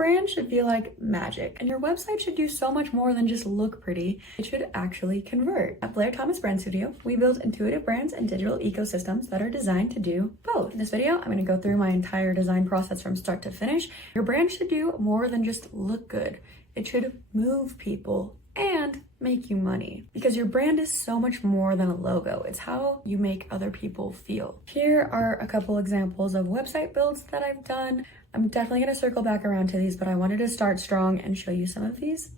brand should feel like magic, and your website should do so much more than just look pretty. It should actually convert. At Blair Thomas Brand Studio, we build intuitive brands and digital ecosystems that are designed to do both. In this video, I'm going to go through my entire design process from start to finish. Your brand should do more than just look good. It should move people and make you money, because your brand is so much more than a logo. It's how you make other people feel. Here are a couple examples of website builds that I've done. I'm definitely going to circle back around to these, but I wanted to start strong and show you some of these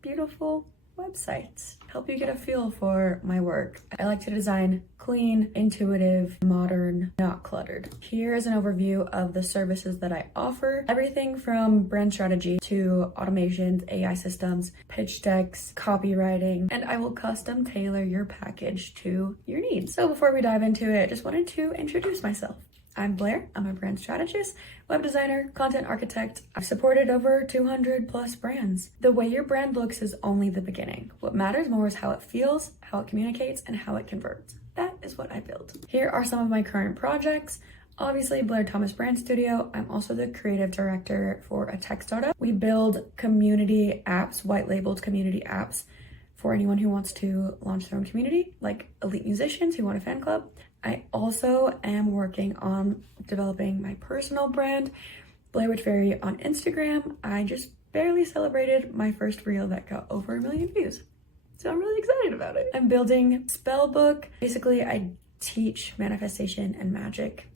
beautiful websites, help you get a feel for my work. I like to design clean, intuitive, modern, not cluttered. Here is an overview of the services that I offer. Everything from brand strategy to automations, AI systems, pitch decks, copywriting, and I will custom tailor your package to your needs. So before we dive into it, I just wanted to introduce myself. I'm Blair. I'm a brand strategist, web designer, content architect. I've supported over 200 plus brands. The way your brand looks is only the beginning. What matters more is how it feels, how it communicates, and how it converts. That is what I build. Here are some of my current projects. Obviously, Blair Thomas Brand Studio. I'm also the creative director for a tech startup. We build community apps, white labeled community apps for anyone who wants to launch their own community, like elite musicians who want a fan club. I also am working on developing my personal brand, Blair Witch Fairy on Instagram. I just barely celebrated my first reel that got over 1 million views. So I'm really excited about it. I'm building Spellbook. Basically, I teach manifestation and magic.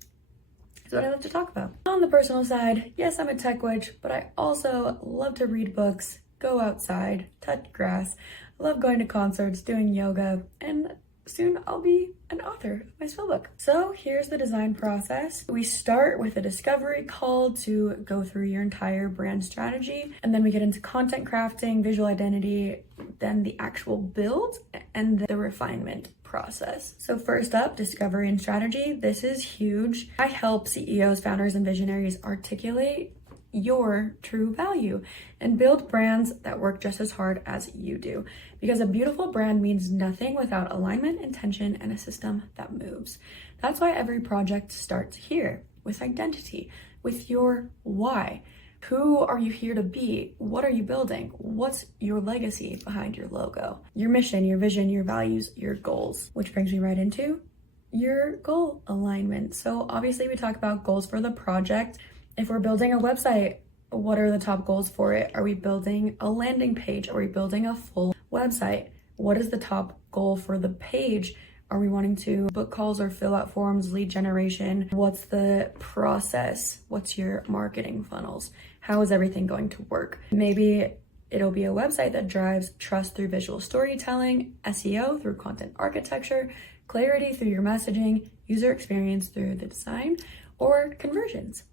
That's what I love to talk about. On the personal side, yes, I'm a tech witch, but I also love to read books, go outside, touch grass. I love going to concerts, doing yoga, and soon I'll be an author of my spellbook. So here's the design process. We start with a discovery call to go through your entire brand strategy, and then we get into content crafting, visual identity, then the actual build, and the refinement process. So first up, discovery and strategy. This is huge. I help CEOs, founders, and visionaries articulate your true value and build brands that work just as hard as you do, because a beautiful brand means nothing without alignment, intention, and a system that moves. That's why every project starts here, with identity, with your why. Who are you here to be? What are you building? What's your legacy behind your logo? Your mission, your vision, your values, your goals, which brings me right into your goal alignment. So obviously we talk about goals for the project. If we're building a website, what are the top goals for it? Are we building a landing page? Are we building a full website? What is the top goal for the page? Are we wanting to book calls or fill out forms, lead generation? What's the process? What's your marketing funnels? How is everything going to work? Maybe it'll be a website that drives trust through visual storytelling, SEO through content architecture, clarity through your messaging, user experience through the design, or conversions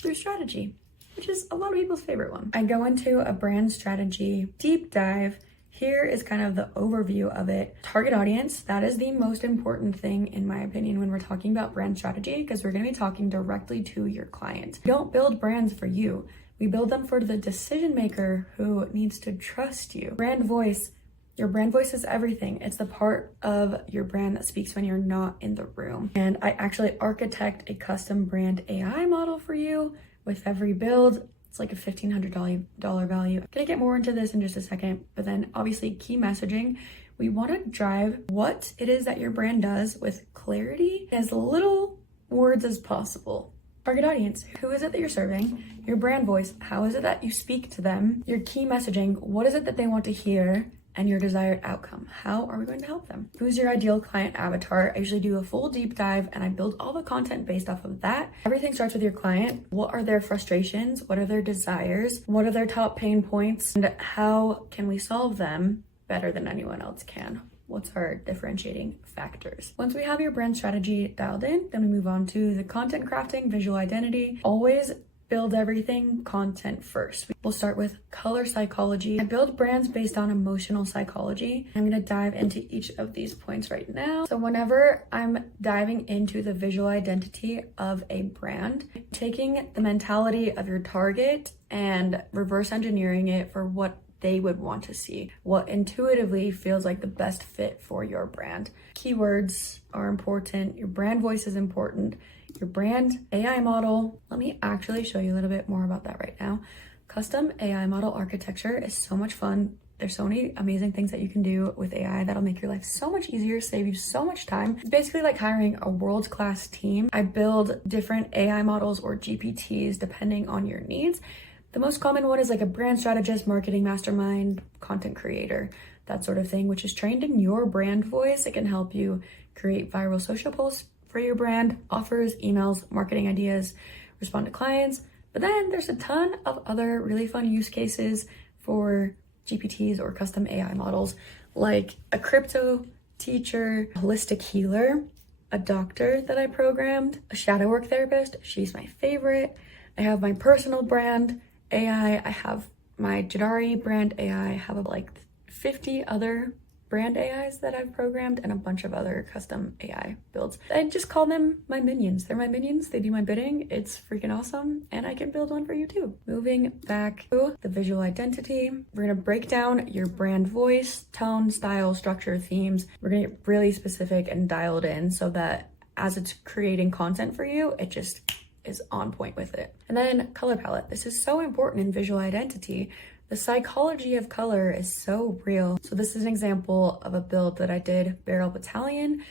through strategy, which is a lot of people's favorite one. I go into a brand strategy deep dive. Here is kind of the overview of it. Target audience, that is the most important thing in my opinion when we're talking about brand strategy, because we're going to be talking directly to your client. We don't build brands for you. We build them for the decision maker who needs to trust you. Brand voice. Your brand voice is everything. It's the part of your brand that speaks when you're not in the room. And I actually architect a custom brand AI model for you with every build. It's like a $1,500 value. I'm gonna get more into this in just a second, but then obviously key messaging. We wanna drive what it is that your brand does with clarity, as little words as possible. Target audience, who is it that you're serving? Your brand voice, how is it that you speak to them? Your key messaging, what is it that they want to hear? And your desired outcome. How are we going to help them? Who's your ideal client avatar? I usually do a full deep dive and I build all the content based off of that. Everything starts with your client. What are their frustrations? What are their desires? What are their top pain points? And how can we solve them better than anyone else can? What's our differentiating factors? Once we have your brand strategy dialed in, then we move on to the content crafting, visual identity. Always build everything content first. We'll start with color psychology. I build brands based on emotional psychology. I'm gonna dive into each of these points right now. So whenever I'm diving into the visual identity of a brand, taking the mentality of your target and reverse engineering it for what they would want to see, what intuitively feels like the best fit for your brand. Keywords are important. Your brand voice is important. Your brand AI model. Let me actually show you a little bit more about that right now. Custom AI model architecture is so much fun. There's so many amazing things that you can do with AI that'll make your life so much easier, save you so much time. It's basically like hiring a world-class team. I build different AI models or GPTs depending on your needs. The most common one is like a brand strategist, marketing mastermind, content creator, that sort of thing, which is trained in your brand voice. It can help you create viral social posts for your brand, offers, emails, marketing ideas, respond to clients. But then there's a ton of other really fun use cases for GPTs or custom AI models, like a crypto teacher, holistic healer, a doctor that I programmed, a shadow work therapist. She's my favorite. I have my personal brand AI. I have my Jadari brand AI. I have like 50 other brand AIs that I've programmed and a bunch of other custom AI builds. I just call them my minions. They're my minions. They do my bidding. It's freaking awesome. And I can build one for you too. Moving back to the visual identity, we're going to break down your brand voice, tone, style, structure, themes. We're going to get really specific and dialed in so that as it's creating content for you, it just is on point with it. And then color palette. This is so important in visual identity. The psychology of color is so real. So this is an example of a build that I did, Barrel Battalion.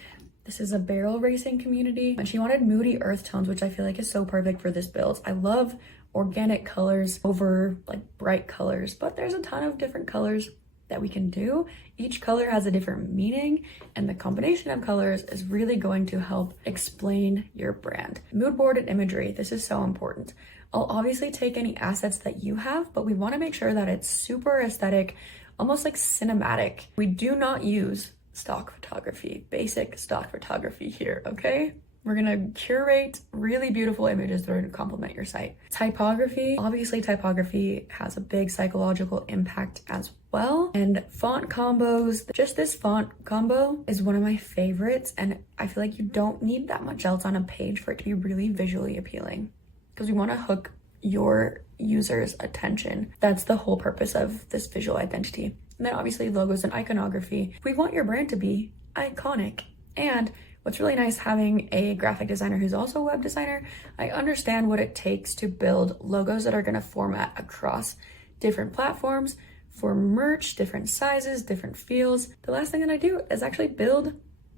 This is a barrel racing community, and she wanted moody earth tones, which I feel like is so perfect for this build. I love organic colors over like bright colors, but there's a ton of different colors that we can do. Each color has a different meaning, and the combination of colors is really going to help explain your brand. Mood board and imagery, this is so important. I'll obviously take any assets that you have, but we want to make sure that it's super aesthetic, almost like cinematic. We do not use stock photography, basic stock photography here, okay? We're gonna curate really beautiful images that are gonna complement your site. Typography, obviously typography has a big psychological impact as well. And font combos, just this font combo is one of my favorites, and I feel like you don't need that much else on a page for it to be really visually appealing, because we want to hook your users' attention. That's the whole purpose of this visual identity. And then obviously logos and iconography. We want your brand to be iconic. And what's really nice having a graphic designer who's also a web designer, I understand what it takes to build logos that are going to format across different platforms for merch, different sizes, different feels. The last thing that I do is actually build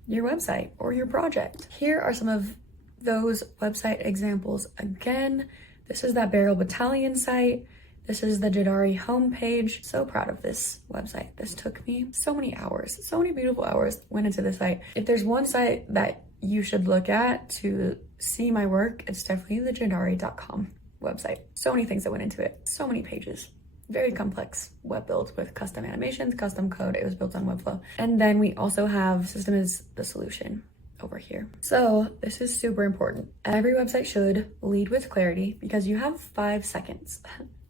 your website or your project. Here are some of those website examples. Again, this is that Barrel Battalion site. This is the Jadari homepage. So proud of this website. This took me so many hours, so many beautiful hours went into the site. If there's one site that you should look at to see my work, it's definitely the jadari.com website. So many things that went into it, so many pages. Very complex web build with custom animations, custom code. It was built on Webflow. And then we also have system is the solution over here. So this is super important. Every website should lead with clarity, because you have 5 seconds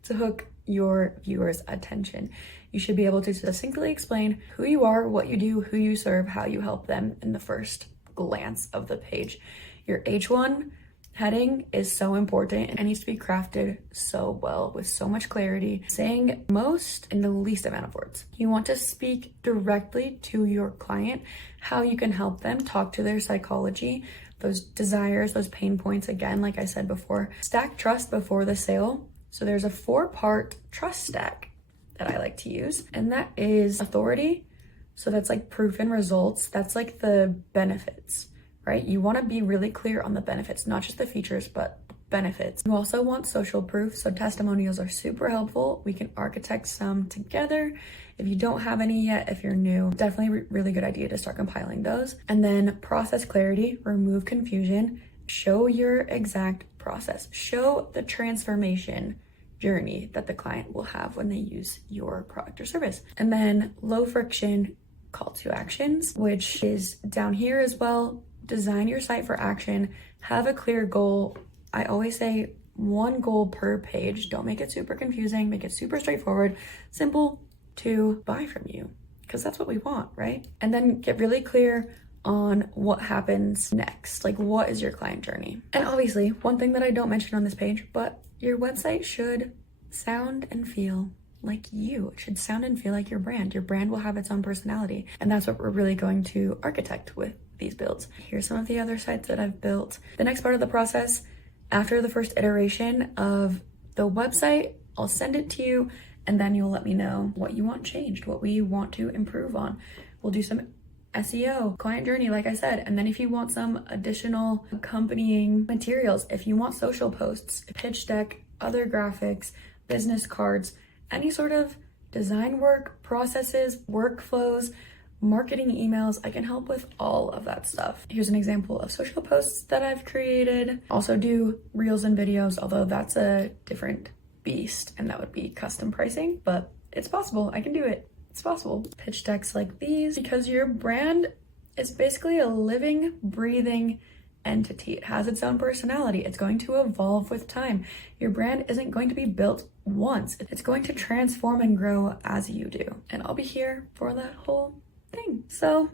to hook your viewers' attention. You should be able to succinctly explain who you are, what you do, who you serve, how you help them in the first glance of the page. Your H1 heading is so important and it needs to be crafted so well with so much clarity, saying most in the least amount of words. You want to speak directly to your client, how you can help them, talk to their psychology, those desires, those pain points. Again, like I said before, stack trust before the sale. So there's a 4-part trust stack that I like to use, and that is authority. So that's like proof and results. That's like the benefits, right? You want to be really clear on the benefits, not just the features, but benefits. You also want social proof. So testimonials are super helpful. We can architect some together. If you don't have any yet, if you're new, definitely really good idea to start compiling those. And then process clarity, remove confusion, show your exact process, show the transformation journey that the client will have when they use your product or service. And then low friction call to actions, which is down here as well. Design your site for action, have a clear goal. I always say 1 goal per page. Don't make it super confusing, make it super straightforward, simple to buy from you, because that's what we want, right? And then get really clear on what happens next. Like, what is your client journey? And obviously, one thing that I don't mention on this page, but your website should sound and feel like you. It should sound and feel like your brand. Your brand will have its own personality. And that's what we're really going to architect with these builds. Here's some of the other sites that I've built. The next part of the process, after the first iteration of the website, I'll send it to you, and then you'll let me know what you want changed, what we want to improve on. We'll do some SEO, client journey, like I said. And then if you want some additional accompanying materials, if you want social posts, pitch deck, other graphics, business cards, any sort of design work, processes, workflows, marketing emails, I can help with all of that stuff. Here's an example of social posts that I've created. Also do reels and videos, although that's a different beast and that would be custom pricing, but it's possible. I can do it. It's possible. Pitch decks like these, because your brand is basically a living, breathing entity. It has its own personality. It's going to evolve with time. Your brand isn't going to be built once. It's going to transform and grow as you do. And I'll be here for that whole thing. So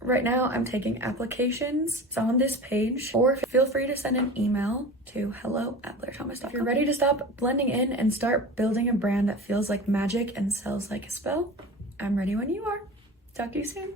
right now I'm taking applications. It's on this page, or feel free to send an email to hello@blairthomas.com. If you're ready to stop blending in and start building a brand that feels like magic and sells like a spell, I'm ready when you are. Talk to you soon.